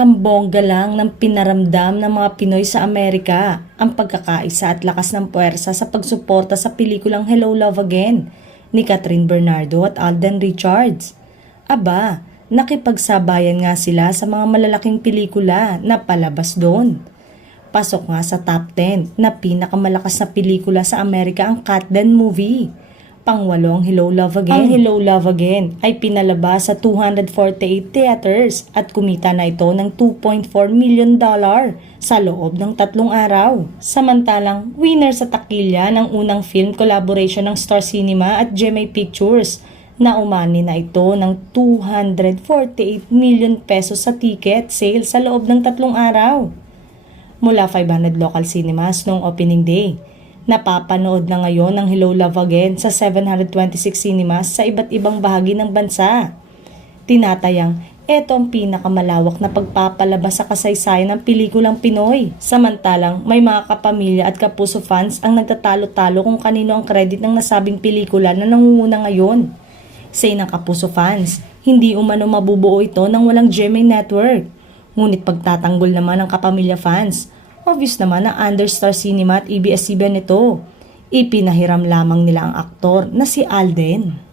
Ang bongga lang ng pinaramdam ng mga Pinoy sa Amerika ang pagkakaisa at lakas ng puwersa sa pagsuporta sa pelikulang Hello Love Again ni Catherine Bernardo at Alden Richards. Aba, nakipagsabayan nga sila sa mga malalaking pelikula na palabas doon. Pasok nga sa top 10 na pinakamalakas na pelikula sa Amerika ang Cat Den movie. Pangwalo ang Hello Love Again. Ang Hello Love Again ay pinalabas sa 248 theaters at kumita na ito ng $2.4 million sa loob ng 3 araw. Samantalang winner sa takilya ng unang film collaboration ng Star Cinema at GMA Pictures na umani na ito ng 248 million pesos sa ticket sale sa loob ng 3 araw. Mula 500 local cinemas noong opening day. Napapanood na ngayon ang Hello Love Again sa 726 cinemas sa iba't ibang bahagi ng bansa. Tinatayang ito ang pinakamalawak na pagpapalabas sa kasaysayan ng pelikulang Pinoy. Samantalang may mga kapamilya at kapuso fans ang nagtatalo-talo kung kanino ang credit ng nasabing pelikula na nangunguna ngayon. Say ng kapuso fans, hindi umano mabubuo ito ng walang GMA network. Ngunit pagtatanggol naman ng kapamilya fans, obvious naman na under Star Cinema at ABS-CBN ito. Ipinahiram lamang nila ang aktor na si Alden.